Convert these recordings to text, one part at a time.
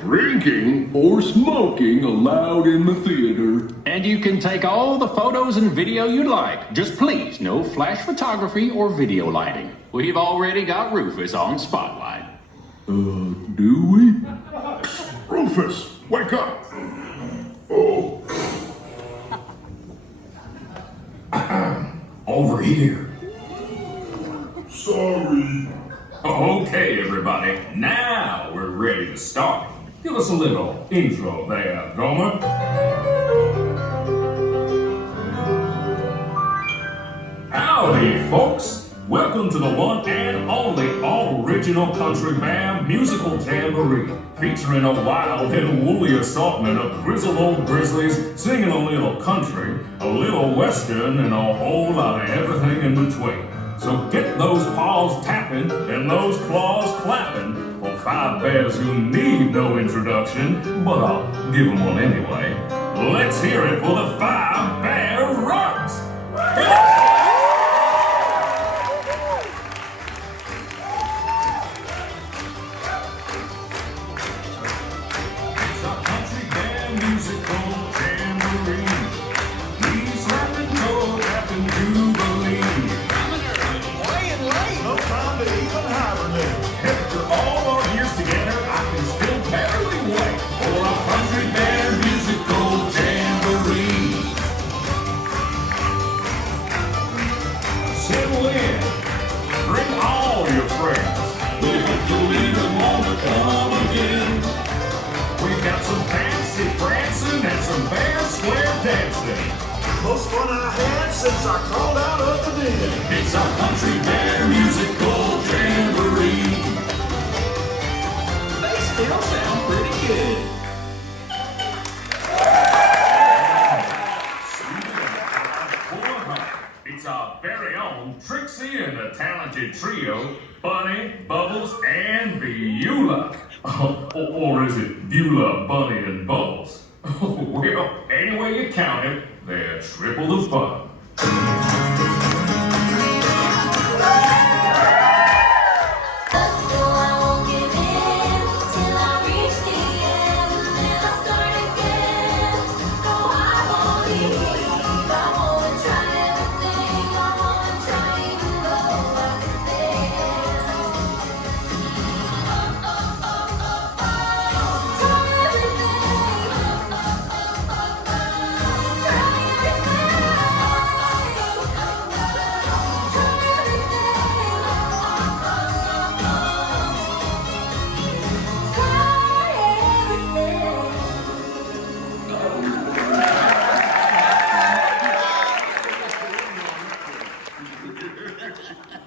Drinking or smoking allowed in the theater. And you can take all the photos and video you like. Just please, no flash photography or video lighting. We've already got Rufus on spotlight. Do we? Rufus, wake up! Oh. Over here. Sorry. Okay, everybody. Now we're ready to start. Give us a little intro there, drummer. Howdy, folks. Welcome to the one and only original Country Bear Musical Jamboree, featuring a wild and woolly assortment of grizzled old grizzlies singing a little country, a little western, and a whole lot of everything in between. So get those paws tapping and those claws clapping for five bears who need no introduction, but I'll give them one anyway. Let's hear it for the Five Bear Runs! It's a Country Bear Musical Jamboree. Please let me know that the jubilee. No time to even hibernate. After all our years together, I can still barely wait for a Country Bear Musical Jamboree. Settle in, bring all your friends. If you even want to come again, we got some fancy prancing and some bear square dancing. Most fun I had since I crawled out of the den. It's our Country Bear Musical Jamboree. They still sound pretty good. It's our very own Trixie and the talented trio, Bunny, Bubbles, and Beulah. Or is it Beulah, Bunny, and Bubbles? Well, any way you count it, they're triple the fun.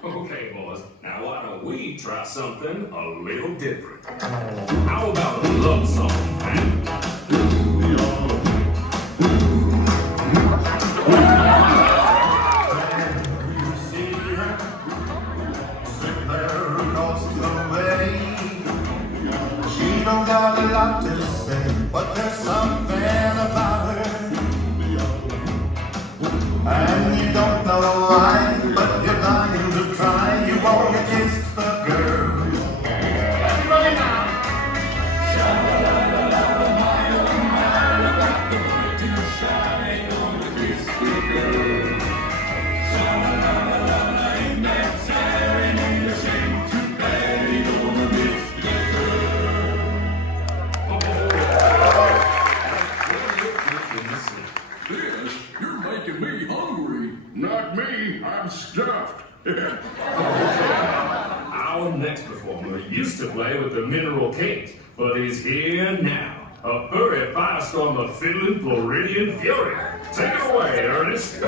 Okay, boys, now why don't we try something a little different? How about a love song, man? She don't got a lot to say, but there's something about her. And you don't know why, but you're dying to try. You want to kiss the girl. Everybody now. You're making me hungry. Not me, I'm stuffed. Our next performer used to play with the Mineral Kings, but he's here now. A furry firestorm of fiddling Floridian fury. Take it away, Ernest.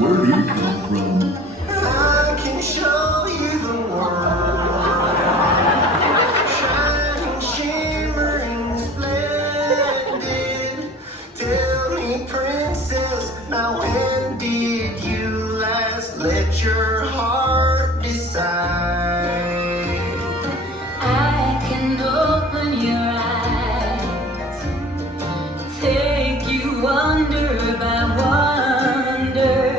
Where'd he come from? I can show you the world, shining, shimmering, splendid. Tell me, princess, now when did you last let your heart decide? I can open your eyes, take you wonder by wonder,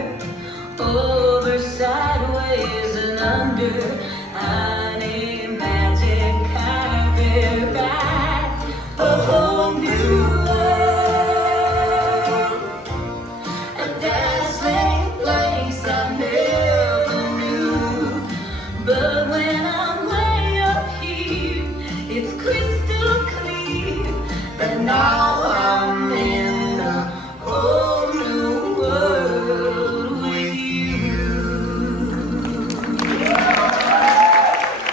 over, sideways, and under. Honey, magic, carpet ride, a whole new world, a dazzling place I never knew. But when I'm way up here, it's crystal clear that now I'm in a whole new world with you.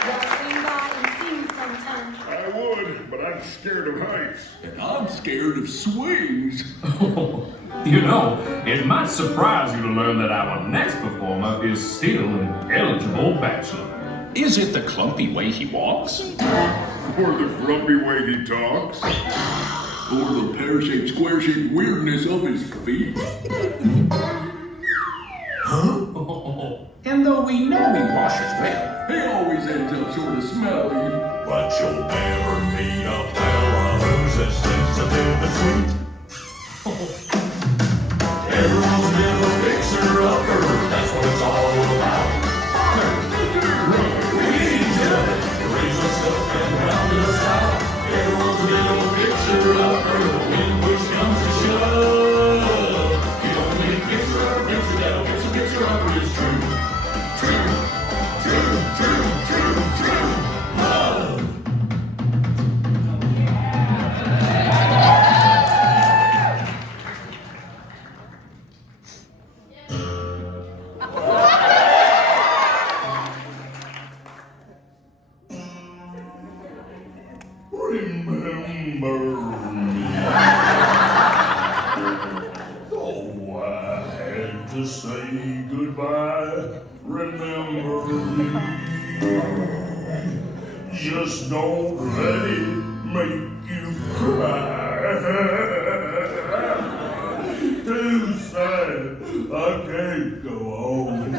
Y'all swing by and see me sometime. I would, but I'm scared of heights. And I'm scared of swings. You know, it might surprise you to learn that our next performer is still an eligible bachelor. Is it the clumpy way he walks? Or the grumpy way he talks. Or the pear-shaped, square-shaped weirdness of his feet. And though we know he washes well, He always ends up sort of smelly. But you'll never meet a fella who's as sensitive as sweet. Everyone's been a fixer-upper, that's what it's all about. We need each other to raise us up and round us out. Everyone's been a fixer-upper when push comes to shove. You don't need a fixer that'll fix a fixer-upper, it's true. True, true, true, true, true. Love. Remember me. Oh, I had to say goodbye. Remember me. Just don't let it make you cry. Too sad. I can't go home.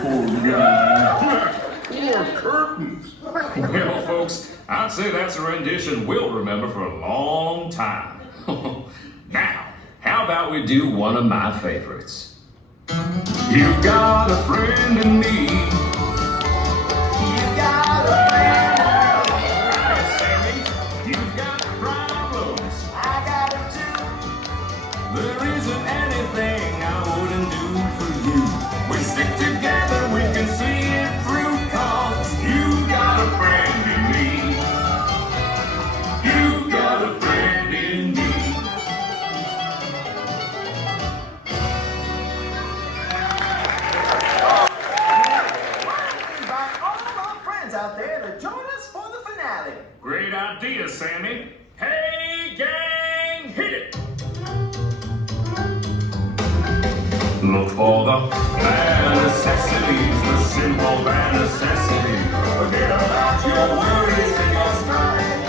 Poor guy. Poor curtains. Well, folks, I'd say that's a rendition we'll remember for a long time. Now, how about we do one of my favorites? You've got a friend in me. You've got a friend in me. Right, Sammy. You've got problems. I got them too. There isn't anything I wouldn't do for you. We stick together, we can see it through, 'cause you got a friend in me. You got a friend in me. Invite all our friends out there to join us for the finale. Great idea, Sammy. Hey, gang, hit it! Look for the bare necessities, the simple bare necessities. Forget about your worries and your strife.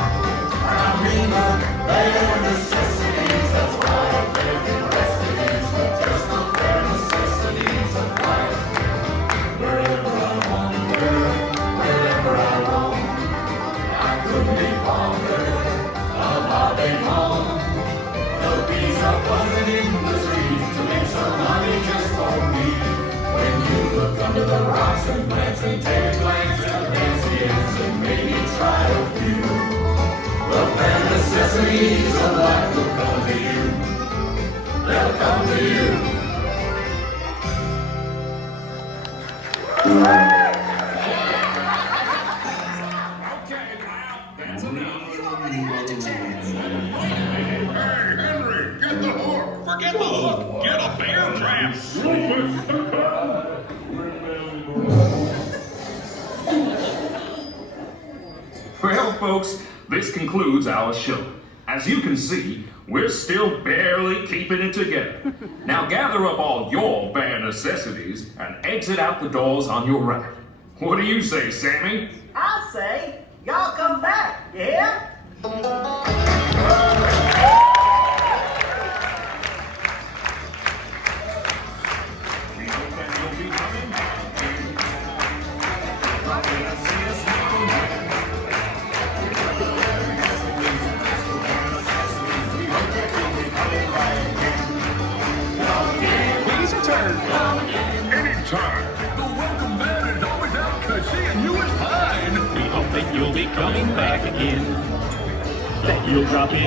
I mean the bare necessities, that's why I live in residencies. Just the bare necessities of life. Wherever I wander, wherever I roam, I couldn't be fonder of our big home. The bees are buzzing in the trees to make some money just for me. When you look under the rocks and plants and take a glance at the fanciest and maybe try a few, the bare necessities of life will come to you. They'll come to you. Okay, now that's enough. You already had your chance. Hey, Henry, get the hook. Forget the hook. Get a bear trap. Rufus, Well, folks, this concludes our show. As as you can see, we're still barely keeping it together. Now gather up all your bare necessities and exit out the doors on your right. What do you say, Sammy? I say, y'all come back, yeah? Please return. Anytime. The welcome mat is always out, 'cause seeing you is fine. We hope that you'll be coming back again. That you'll drop in